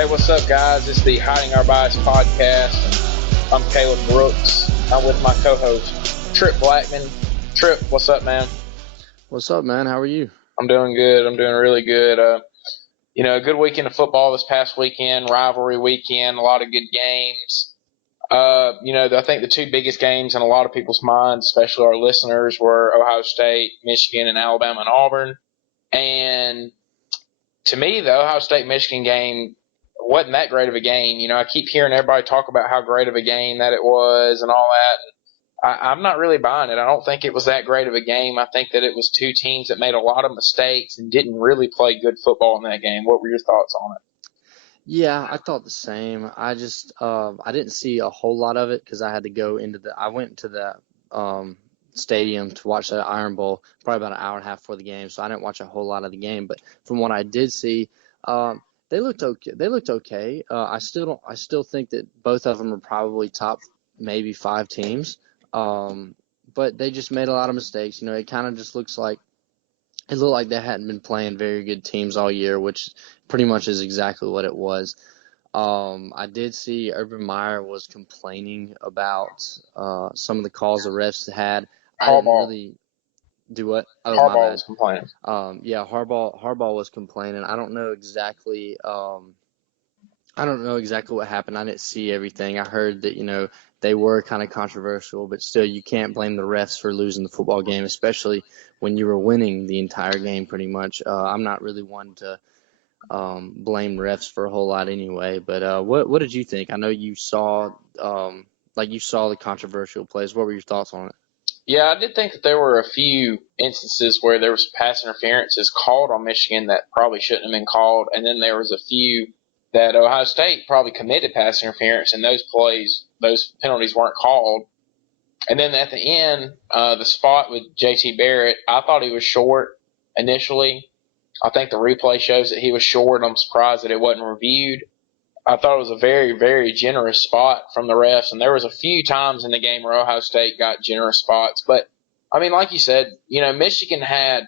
Hey, what's up, guys? It's the Hiding Our Bias podcast. I'm Caleb Brooks. I'm with my co-host, Tripp Blackmon. Tripp, what's up, man? What's up, man? How are you? I'm doing good. I'm doing really good. A good weekend of football this past weekend, Rivalry Weekend, a lot of good games. I think the two biggest games in a lot of people's minds, especially our listeners, were Ohio State, Michigan, and Alabama and Auburn. And to me, the Ohio State-Michigan game wasn't that great of a game. I keep hearing everybody talk about how great of a game that it was and all that. I'm not really buying it. I don't think it was that great of a game. I think that it was two teams that made a lot of mistakes and didn't really play good football in that game. What were your thoughts on it? Yeah, I thought the same. I didn't see a whole lot of it because I went to the stadium to watch the Iron Bowl probably about an hour and a half before the game, so I didn't watch a whole lot of the game. But from what I did see, they looked okay. I still think that both of them are probably top maybe 5 teams. But they just made a lot of mistakes. It kind of just it looked like they hadn't been playing very good teams all year, which pretty much is exactly what it was. I did see Urban Meyer was complaining about some of the calls the refs had. I didn't really do what? Oh, my Harbaugh bad. was complaining. Yeah, Harbaugh was complaining. I don't know exactly. I don't know exactly what happened. I didn't see everything. I heard that they were kind of controversial, but still, you can't blame the refs for losing the football game, especially when you were winning the entire game pretty much. I'm not really one to blame refs for a whole lot anyway. But what did you think? I know you saw the controversial plays. What were your thoughts on it? Yeah, I did think that there were a few instances where there was pass interferences called on Michigan that probably shouldn't have been called, and then there was a few that Ohio State probably committed pass interference, and those penalties weren't called. And then at the end, the spot with J.T. Barrett, I thought he was short initially. I think the replay shows that he was short. I'm surprised that it wasn't reviewed. I thought it was a very, very generous spot from the refs, and there was a few times in the game where Ohio State got generous spots. But, like you said, Michigan had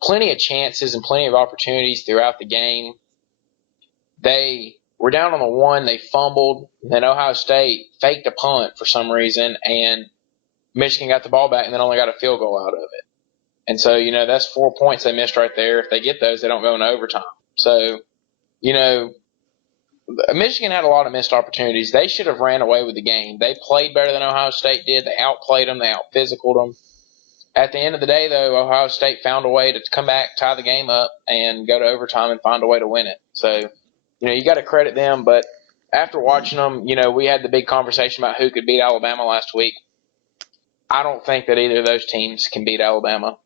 plenty of chances and plenty of opportunities throughout the game. They were down on the one, they fumbled, and then Ohio State faked a punt for some reason, and Michigan got the ball back and then only got a field goal out of it. And so, that's 4 points they missed right there. If they get those, they don't go into overtime. So, Michigan had a lot of missed opportunities. They should have ran away with the game. They played better than Ohio State did. They outplayed them. They out-physicaled them. At the end of the day, though, Ohio State found a way to come back, tie the game up, and go to overtime and find a way to win it. So, you got to credit them. But after watching them, we had the big conversation about who could beat Alabama last week. I don't think that either of those teams can beat Alabama.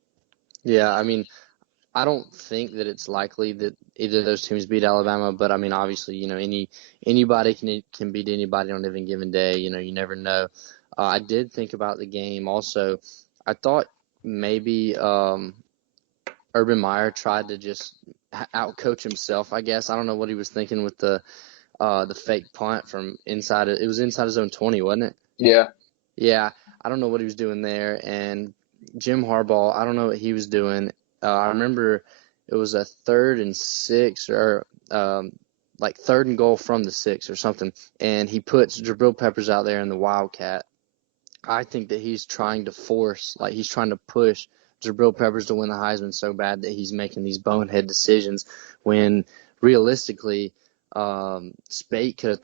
Yeah, I don't think that it's likely that either of those teams beat Alabama, but obviously, anybody can beat anybody on any given day. You never know. I did think about the game also. I thought maybe Urban Meyer tried to just outcoach himself. I guess I don't know what he was thinking with the fake punt from inside. It was inside his own 20, wasn't it? Yeah. Yeah, I don't know what he was doing there, and Jim Harbaugh, I don't know what he was doing. I remember it was a 3rd and 6 or 3rd and goal from the 6 or something, and he puts Jabril Peppers out there in the Wildcat. I think that he's trying to push Jabril Peppers to win the Heisman so bad that he's making these bonehead decisions when realistically Spate could have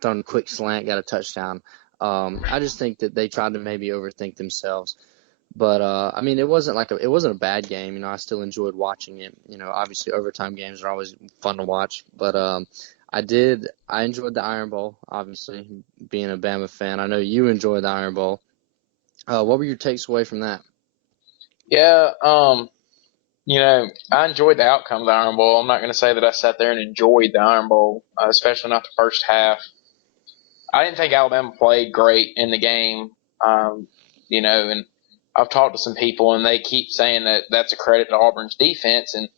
thrown a quick slant, got a touchdown. I just think that they tried to maybe overthink themselves. But it wasn't a bad game. I still enjoyed watching it. Obviously overtime games are always fun to watch. But I enjoyed the Iron Bowl. Obviously, being a Bama fan, I know you enjoyed the Iron Bowl. What were your takes away from that? Yeah, I enjoyed the outcome of the Iron Bowl. I'm not going to say that I sat there and enjoyed the Iron Bowl, especially not the first half. I didn't think Alabama played great in the game, and I've talked to some people, and they keep saying that that's a credit to Auburn's defense, and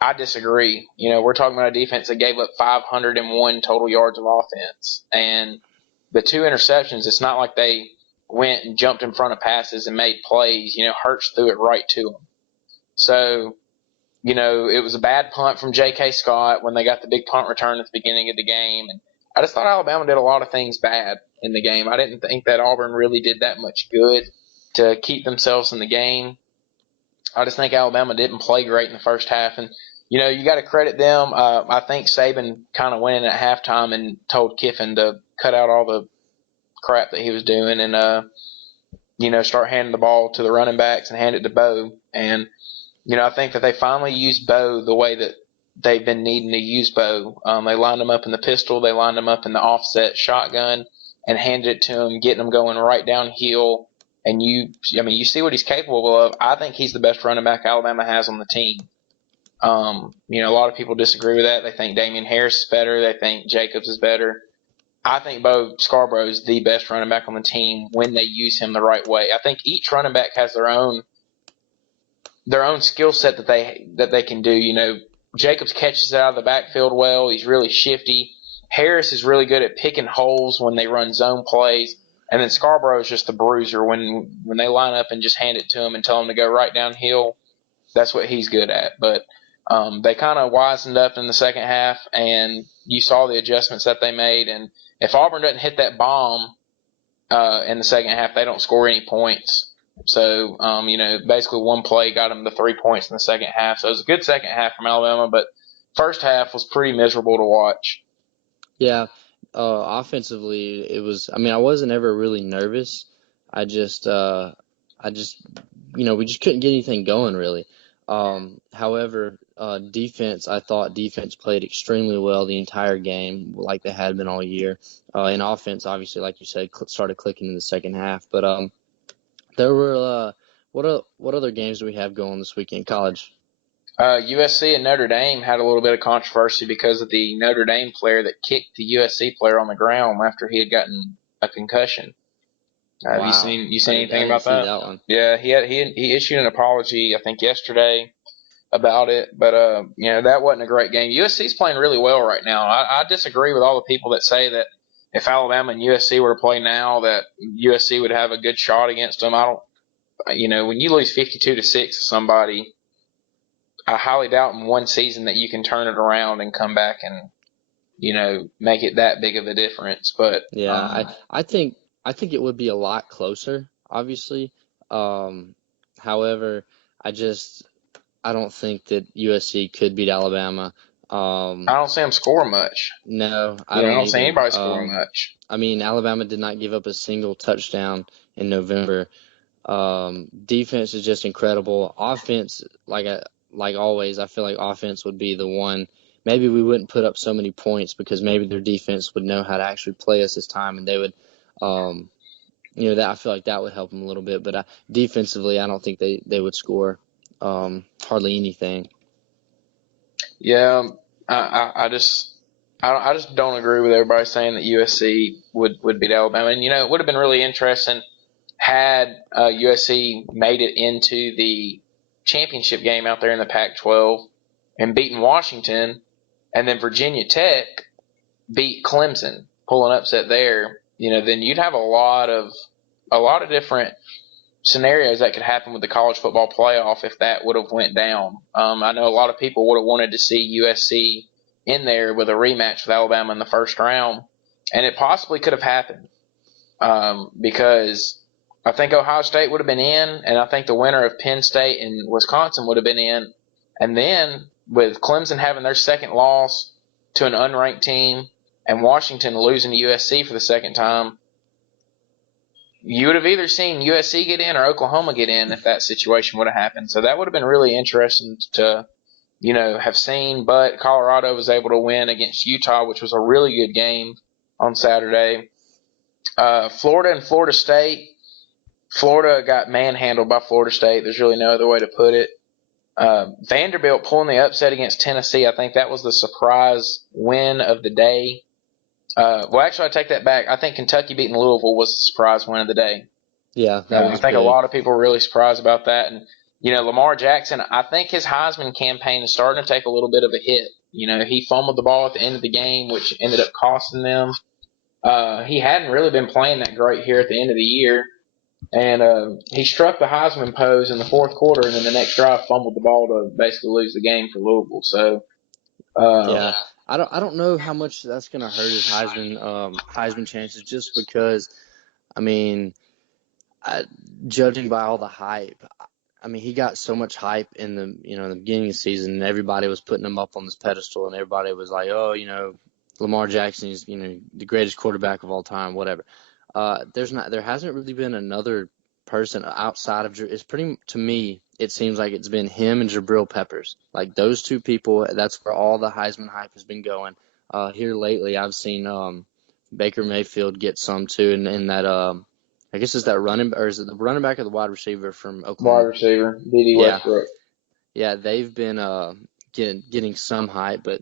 I disagree. We're talking about a defense that gave up 501 total yards of offense, and the 2 interceptions, it's not like they went and jumped in front of passes and made plays. Hurts threw it right to them. So, it was a bad punt from J.K. Scott when they got the big punt return at the beginning of the game. And I just thought Alabama did a lot of things bad in the game. I didn't think that Auburn really did that much good to keep themselves in the game. I just think Alabama didn't play great in the first half. And, you got to credit them. I think Saban kind of went in at halftime and told Kiffin to cut out all the crap that he was doing and, start handing the ball to the running backs and hand it to Bo. And, I think that they finally used Bo the way that they've been needing to use Bo. They lined him up in the pistol. They lined him up in the offset shotgun and handed it to him, getting him going right downhill. And you see what he's capable of. I think he's the best running back Alabama has on the team. A lot of people disagree with that. They think Damian Harris is better. They think Jacobs is better. I think Bo Scarborough is the best running back on the team when they use him the right way. I think each running back has their own skill set that they can do. Jacobs catches it out of the backfield well. He's really shifty. Harris is really good at picking holes when they run zone plays. And then Scarborough is just the bruiser when they line up and just hand it to him and tell him to go right downhill. That's what he's good at. But they kind of wisened up in the second half, and you saw the adjustments that they made. And if Auburn doesn't hit that bomb in the second half, they don't score any points. So, basically one play got them the 3 points in the second half. So it was a good second half from Alabama, but first half was pretty miserable to watch. Yeah, offensively, it was. I mean, I wasn't ever really nervous. I just, we just couldn't get anything going really. However, defense, I thought defense played extremely well the entire game, like they had been all year. And offense, obviously, like you said, started clicking in the second half. But there were what other games do we have going this weekend? College. USC and Notre Dame had a little bit of controversy because of the Notre Dame player that kicked the USC player on the ground after he had gotten a concussion. Wow. Have you seen anything about that? that? One. Yeah, he issued an apology I think yesterday about it, but that wasn't a great game. USC's playing really well right now. I disagree with all the people that say that if Alabama and USC were to play now, that USC would have a good shot against them. I don't. When you lose 52-6 to somebody, I highly doubt in one season that you can turn it around and come back and make it that big of a difference. But yeah, I think it would be a lot closer, obviously. However, I don't think that USC could beat Alabama. I don't see them score much. No, I don't see anybody score much. I mean, Alabama did not give up a single touchdown in November. Defense is just incredible. Offense, like always, I feel like offense would be the one. Maybe we wouldn't put up so many points because maybe their defense would know how to actually play us this time, and they would, that I feel like that would help them a little bit. But defensively, I don't think they would score hardly anything. Yeah, I just don't agree with everybody saying that USC would beat Alabama. And it would have been really interesting had USC made it into the championship game out there in the Pac-12 and beaten Washington, and then Virginia Tech beat Clemson, pull an upset there. Then you'd have a lot of different scenarios that could happen with the college football playoff if that would have went down. I know a lot of people would have wanted to see USC in there with a rematch with Alabama in the first round, and it possibly could have happened because I think Ohio State would have been in, and I think the winner of Penn State and Wisconsin would have been in. And then with Clemson having their second loss to an unranked team and Washington losing to USC for the second time, you would have either seen USC get in or Oklahoma get in if that situation would have happened. So that would have been really interesting to, have seen. But Colorado was able to win against Utah, which was a really good game on Saturday. Florida and Florida State. Florida got manhandled by Florida State. There's really no other way to put it. Vanderbilt pulling the upset against Tennessee. I think that was the surprise win of the day. Actually, I take that back. I think Kentucky beating Louisville was the surprise win of the day. Yeah, I think a lot of people were really surprised about that. And, Lamar Jackson, I think his Heisman campaign is starting to take a little bit of a hit. He fumbled the ball at the end of the game, which ended up costing them. He hadn't really been playing that great here at the end of the year. And he struck the Heisman pose in the fourth quarter, and then the next drive fumbled the ball to basically lose the game for Louisville. So, Yeah. I don't know how much that's gonna hurt his Heisman chances, just because, I mean, judging by all the hype, I mean, he got so much hype in the beginning of the season, and everybody was putting him up on this pedestal, and everybody was like, oh, Lamar Jackson is, the greatest quarterback of all time, whatever. There hasn't really been another person outside of, to me, it seems like it's been him and Jabril Peppers. Like, those two people, that's where all the Heisman hype has been going. Here lately, I've seen Baker Mayfield get some too, and that I guess is that running, or is it the running back or the wide receiver from wide Oklahoma? receiver, D.D. Yeah, Westbrook. yeah, they've been getting some hype, but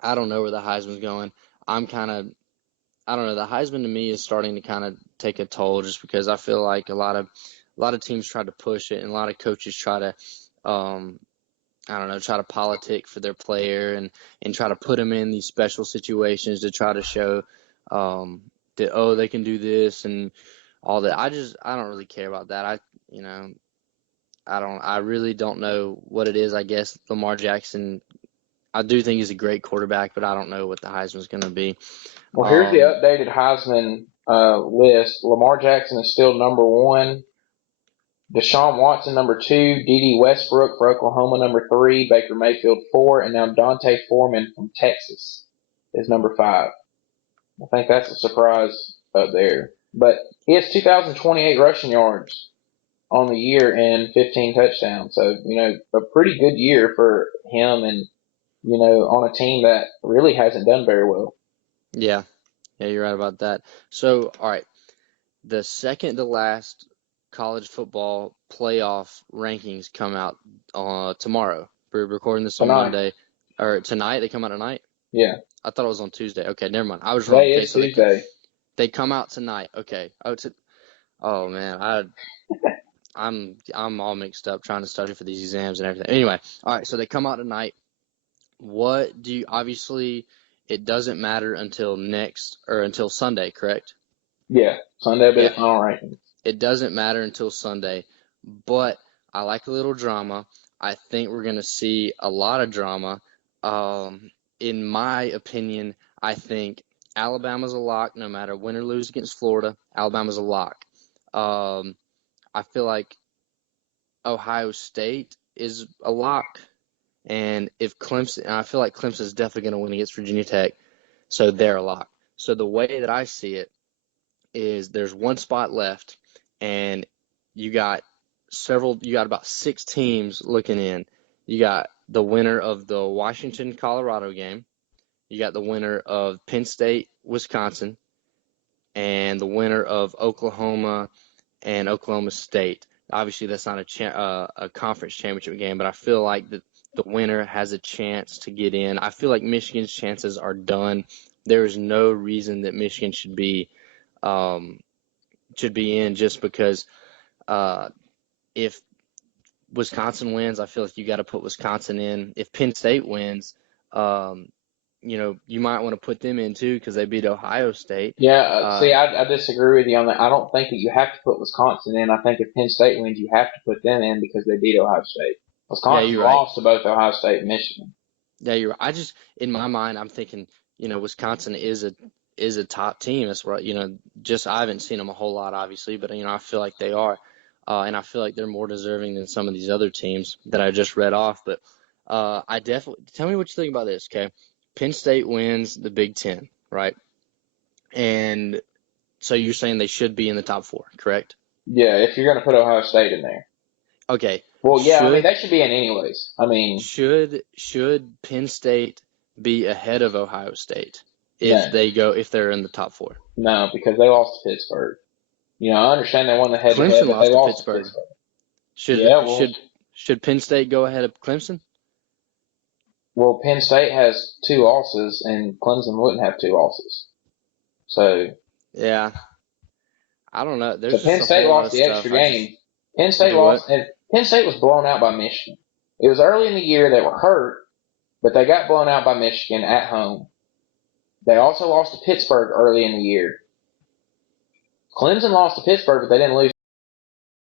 I don't know where the Heisman's going. I don't know. The Heisman to me is starting to kind of take a toll, just because I feel like a lot of teams try to push it, and a lot of coaches try to I don't know, try to politic for their player, and try to put them in these special situations to try to show that, oh, they can do this and all that. I don't really care about that. You know I really don't know what it is. I guess Lamar Jackson, I do think he's a great quarterback, but I don't know what the Heisman's going to be. Well, here's the Um, updated Heisman list. Lamar Jackson is still number one. Deshaun Watson, number two. D.D. Westbrook for Oklahoma, number three. Baker Mayfield, four. And now Dante Foreman from Texas is number five. I think that's a surprise up there. But he has 2,028 rushing yards on the year and 15 touchdowns. So, a pretty good year for him and, on a team that really hasn't done very well. yeah, yeah, you're right about that. So, all right, the second to last college football playoff rankings come out tomorrow. We're recording this on Tonight. Monday, or tonight. They come out tonight. Yeah. I thought it was on Tuesday. Okay, never mind. I was wrong. Today Okay, is so Tuesday. they come out tonight. Okay. Oh man, I'm all mixed up trying to study for these exams and everything. Anyway, all right, so they come out tonight. Obviously, it doesn't matter until Sunday, correct? Yeah. Sunday will be Yeah, the final rankings. it doesn't matter until Sunday, but I like a little drama. I think we're going to see a lot of drama. In my opinion, I think Alabama's a lock no matter win or lose against Florida. Alabama's a lock. I feel like Ohio State is a lock. And I feel like Clemson is definitely going to win against Virginia Tech, so they're a lock. So the way that I see it is there's one spot left, and you got about six teams looking in. You got the winner of the Washington-Colorado game. You got the winner of Penn State-Wisconsin, and the winner of Oklahoma and Oklahoma State. Obviously, that's not a conference championship game, but I feel like the winner has a chance to get in. I feel like Michigan's chances are done. There is no reason that Michigan should be in, just because if Wisconsin wins, I feel like you got to put Wisconsin in. If Penn State wins, you might want to put them in too, because they beat Ohio State. Yeah, see, I disagree with you on that. I don't think that you have to put Wisconsin in. I think if Penn State wins, you have to put them in because they beat Ohio State. Yeah, Wisconsin you're right. lost to both Ohio State and Michigan. Yeah, you're right. In my mind, I'm thinking, Wisconsin is a top team. That's right. Just I haven't seen them a whole lot, obviously, but I feel like they are, and I feel like they're more deserving than some of these other teams that I just read off. But I definitely tell me what you think about this. Okay, Penn State wins the Big Ten, right? And so you're saying they should be in the top four, correct? Yeah, if you're going to put Ohio State in there. Okay. Well, yeah, I mean, Should they should be in anyways. I mean, should Penn State be ahead of Ohio State no, if they're in the top four? no, because they lost to Pittsburgh. I understand they won the head-to-head, Clemson but they lost to lost to Pittsburgh. Pittsburgh. Should Yeah, well, should should Penn State go ahead of Clemson? Penn State has two losses, and Clemson wouldn't have two losses. So Yeah, I don't know. So There's just Penn a State whole lot lost of the stuff. extra I just game. Penn State do what? lost, and Penn State was blown out by Michigan. It was early in the year. They were hurt, but they got blown out by Michigan at home. They also lost to Pittsburgh early in the year. Clemson lost to Pittsburgh, but they didn't lose